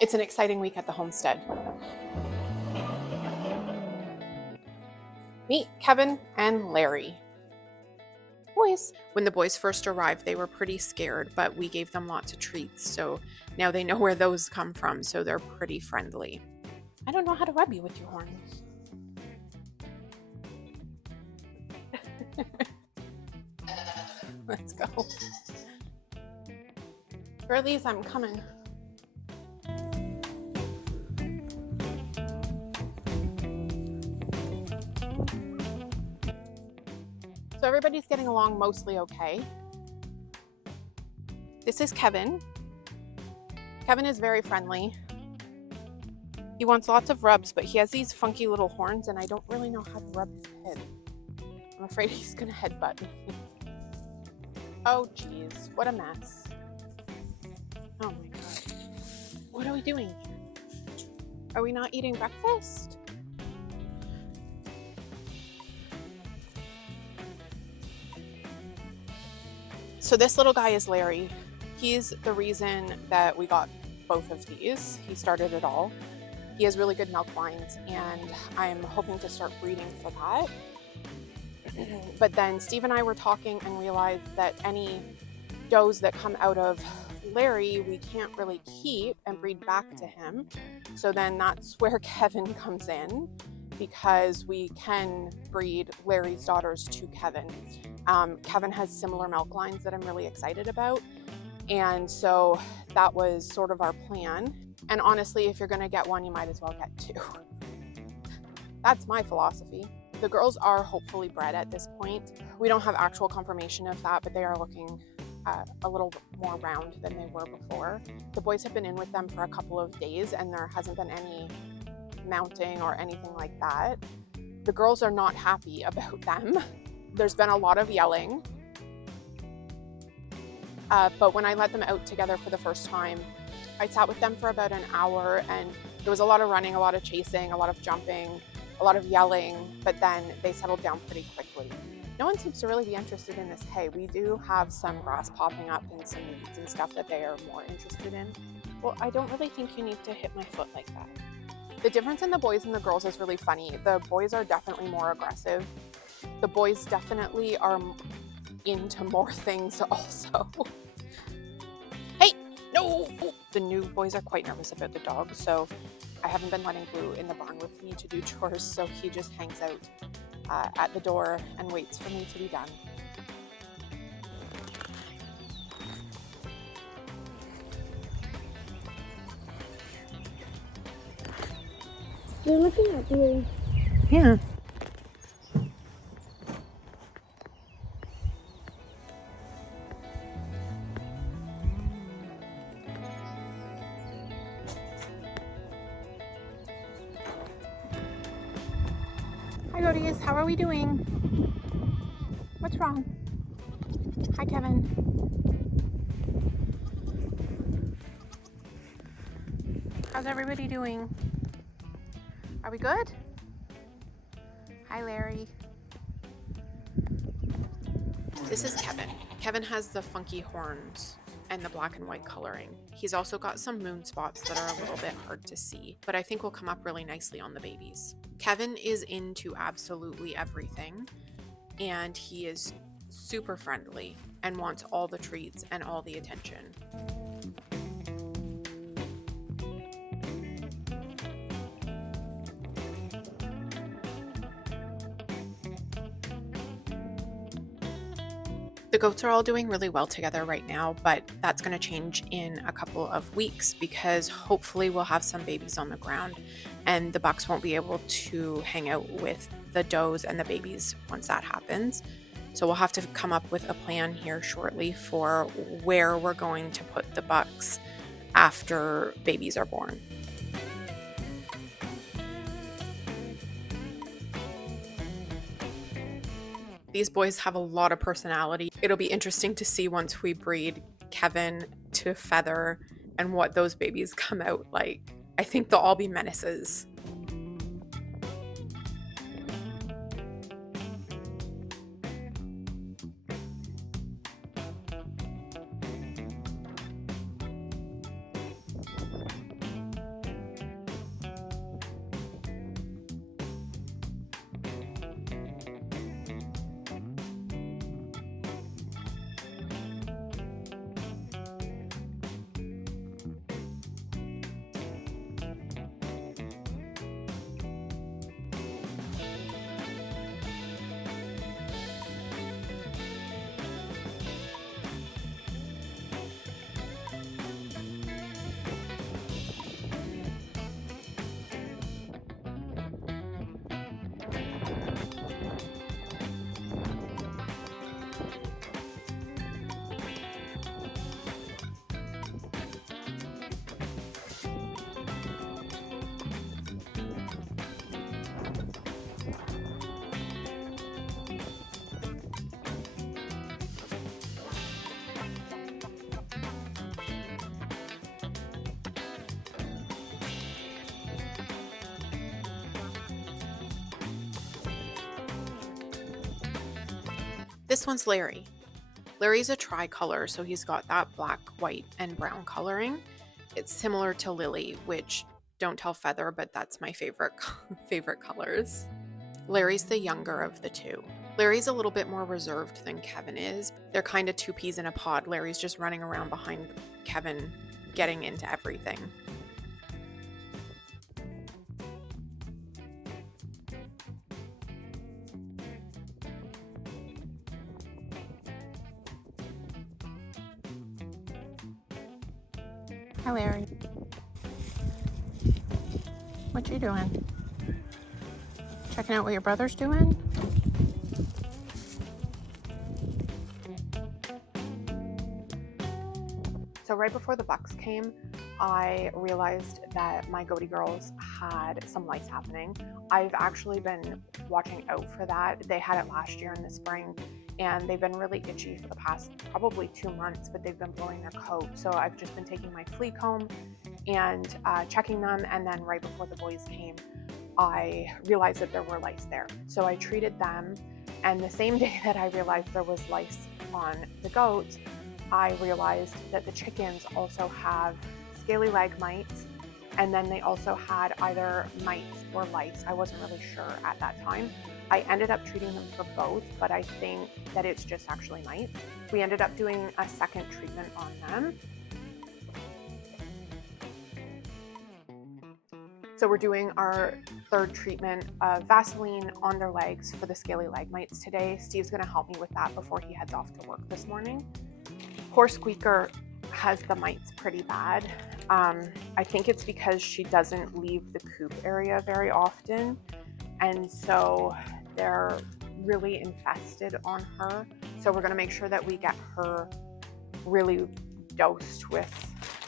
It's an exciting week at the homestead. Meet Kevin and Larry. Boys. When the boys first arrived, they were pretty scared, but we gave them lots of treats, so now they know where those come from, so they're pretty friendly. I don't know how to rub you with your horns. Let's go. Girlies, I'm coming. So everybody's getting along mostly okay. This is Kevin. Kevin is very friendly. He wants lots of rubs, but he has these funky little horns and I don't really know how to rub his head. I'm afraid he's gonna headbutt me. Oh geez, what a mess. Oh my god. What are we doing here? Are we not eating breakfast? So this little guy is Larry. He's the reason that we got both of these. He started it all. He has really good milk lines and I'm hoping to start breeding for that. But then Steve and I were talking and realized that any does that come out of Larry we can't really keep and breed back to him. So then that's where Kevin comes in, because we can breed Larry's daughters to Kevin. Kevin has similar milk lines that I'm really excited about. And so that was sort of our plan. And honestly, if you're gonna get one, you might as well get two. That's my philosophy. The girls are hopefully bred at this point. We don't have actual confirmation of that, but they are looking a little more round than they were before. The boys have been in with them for a couple of days and there hasn't been any mounting or anything like that. The girls are not happy about them. There's been a lot of yelling. But when I let them out together for the first time, I sat with them for about an hour and there was a lot of running, a lot of chasing, a lot of jumping, a lot of yelling, but then they settled down pretty quickly. No one seems to really be interested in this hay. We do have some grass popping up and some weeds and stuff that they are more interested in. Well, I don't really think you need to hit my foot like that. The difference in the boys and the girls is really funny. The boys are definitely more aggressive. The boys definitely are into more things also. Hey, no! The new boys are quite nervous about the dog, so I haven't been letting Blue in the barn with me to do chores, so he just hangs out at the door and waits for me to be done. They're looking at you. Yeah. Hi Goaties, how are we doing? What's wrong? Hi Kevin. How's everybody doing? Are we good? Hi Larry. This is Kevin. Kevin has the funky horns and the black and white coloring. He's also got some moon spots that are a little bit hard to see, but I think will come up really nicely on the babies. Kevin is into absolutely everything, and he is super friendly and wants all the treats and all the attention. The goats are all doing really well together right now, but that's going to change in a couple of weeks because hopefully we'll have some babies on the ground and the bucks won't be able to hang out with the does and the babies once that happens. So we'll have to come up with a plan here shortly for where we're going to put the bucks after babies are born. These boys have a lot of personality. It'll be interesting to see once we breed Kevin to Feather and what those babies come out like. I think they'll all be menaces. This one's Larry. Larry's a tricolor, so he's got that black, white, and brown coloring. It's similar to Lily, which, don't tell Feather, but that's my favorite colors. Larry's the younger of the two. Larry's a little bit more reserved than Kevin is. They're kind of two peas in a pod. Larry's just running around behind Kevin, getting into everything. Hi, Larry. What you doing? Checking out what your brother's doing? So right before the bucks came, I realized that my goatee girls had some lice happening. I've actually been watching out for that. They had it last year in the spring, and they've been really itchy for the past probably 2 months, but they've been blowing their coat. So I've just been taking my flea comb and checking them, and then right before the boys came, I realized that there were lice there. So I treated them, and the same day that I realized there was lice on the goats, I realized that the chickens also have scaly leg mites, and then they also had either mites or lice. I wasn't really sure at that time. I ended up treating them for both, but I think that it's just actually mites. We ended up doing a second treatment on them. So we're doing our third treatment of Vaseline on their legs for the scaly leg mites today. Steve's gonna help me with that before he heads off to work this morning. Poor Squeaker has the mites pretty bad. I think it's because she doesn't leave the coop area very often, and so they're really infested on her. So we're gonna make sure that we get her really dosed with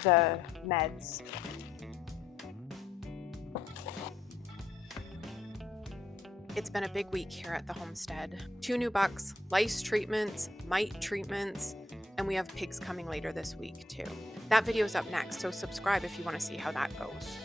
the meds. It's been a big week here at the homestead. 2 new bucks, lice treatments, mite treatments, and we have pigs coming later this week too. That video is up next, so subscribe if you want to see how that goes.